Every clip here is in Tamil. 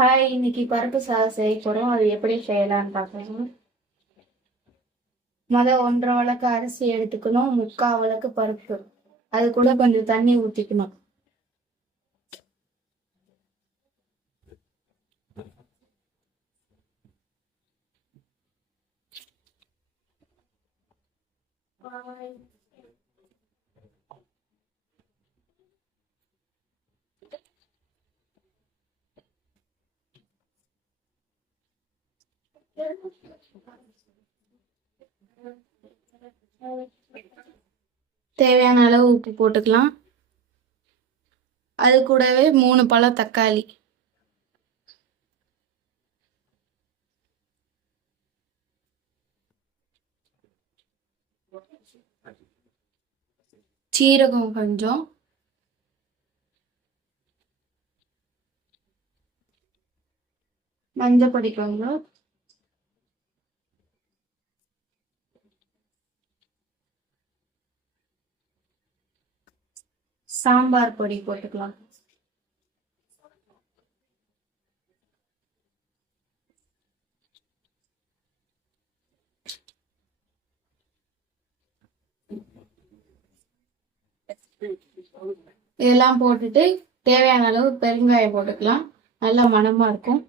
ஹாய், இன்னைக்கு பருப்பு சாதம் செய்ய போறோம். அது எப்படி செய்யலாம்னு பார்க்கலாம். முதல் 1.5 வழக்கு அரிசி எடுத்துக்கணும், 3/4 வழக்கு பருப்பு. அது கூட கொஞ்சம் தண்ணி ஊற்றிக்கணும். தேவையான அளவு உப்பு போட்டுக்கலாம். அது கூடவே 3 பழம் தக்காளி, சீரகம் கொஞ்சம், மஞ்சள் பொடி கொஞ்சம், சாம்பார் பொடி போட்டுக்கலாம். இதெல்லாம் போட்டுட்டு தேவையான அளவு பெருங்காயம் போட்டுக்கலாம். நல்லா மணமா இருக்கும்.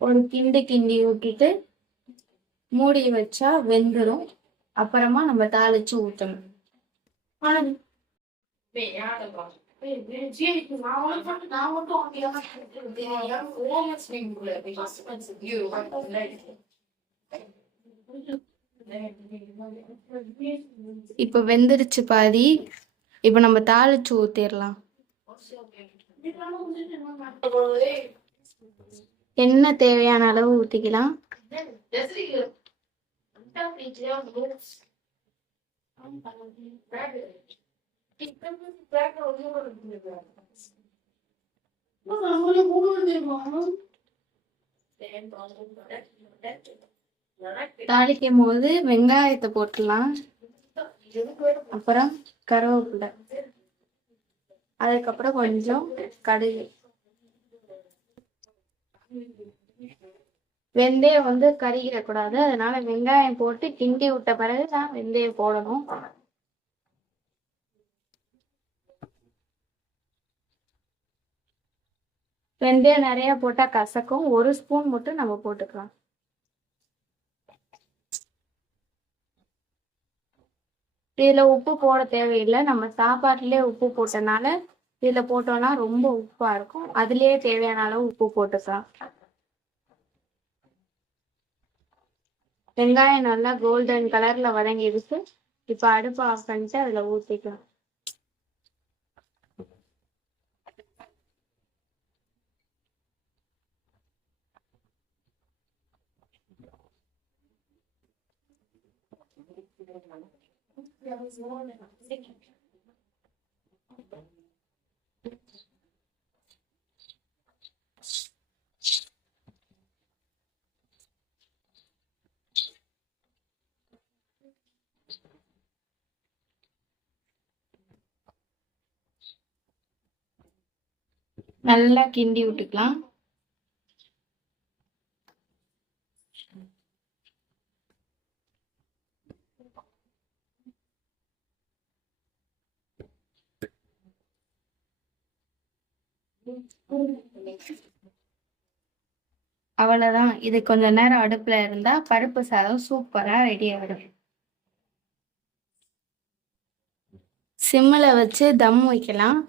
ஒரு கிண்டி ஊற்றிட்டு மூடி வச்சா வெந்துடும். அப்புறமா நம்ம தாளிச்சு ஊற்றணும். இப்ப வெந்துருச்சு பாதி. இப்ப நம்ம தாளிச்சு ஊத்திடலாம். எண்ணெய் தேவையான அளவு ஊத்திக்கலாம். தாளிக்கும் போது வெங்காயத்தை போட்டுலாம், அப்புறம் கருவேப்பிலை, அதுக்கப்புறம் கொஞ்சம் கடுகு. வெந்தயம் கருகிடக்கூடாது, அதனால வெங்காயம் போட்டு கிண்டி விட்ட பிறகு தான் வெந்தயம் போடணும். வெந்தயம் நிறைய போட்டா கசக்கும். 1 ஸ்பூன் மட்டும் நம்ம போட்டுக்கலாம். இதுல உப்பு போட தேவையில்லை. நம்ம சாப்பாட்டுலயே உப்பு போட்டனால இதுல போட்டோம்னா ரொம்ப உப்பா இருக்கும். அதுலயே தேவையான அளவு உப்பு போட்டுக்கலாம். வெங்காயம் நல்லா கோல்டன் கலர்ல வதங்கிடுச்சு. இப்ப அடுப்பு ஆஃப் பண்ணிட்டு அதுல ஊத்திக்கலாம். நல்லா கிண்டி விட்டுக்கலாம். அவ்வளவுதான். இது கொஞ்ச நேரம் அடுப்புல இருந்தா பருப்பு சாதம் சூப்பரா ரெடி ஆகிடும். சிம்மில் வச்சு தம் வைக்கலாம்.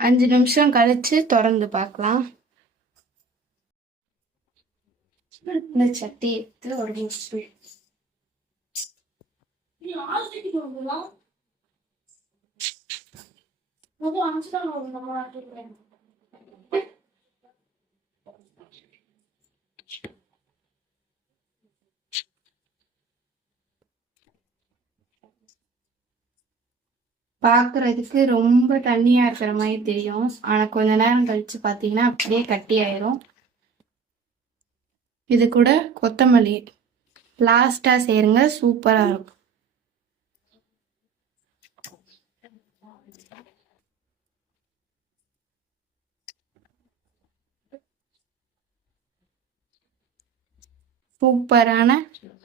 அஞ்சு நிமிஷம் கழிச்சு திறந்து பார்க்கலாம். இந்த சட்டி எடுத்து ஒரு நிமிஷம் பார்க்குறதுக்கு ரொம்ப தண்ணியாக இருக்கிற மாதிரி தெரியும், ஆனால் கொஞ்ச நேரம் கழித்து பார்த்தீங்கன்னா அப்படியே கட்டி ஆயிரும். இது கூட கொத்தமல்லி லாஸ்ட்டாக சேருங்க, சூப்பராக இருக்கும். சூப்பரான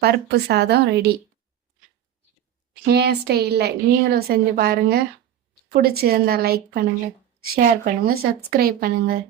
பருப்பு சாதம் ரெடி. என் ஸ்டைலில் நீங்களும் செஞ்சு பாருங்கள். பிடிச்சிருந்தா லைக் பண்ணுங்கள், ஷேர் பண்ணுங்கள், சப்ஸ்கிரைப் பண்ணுங்கள்.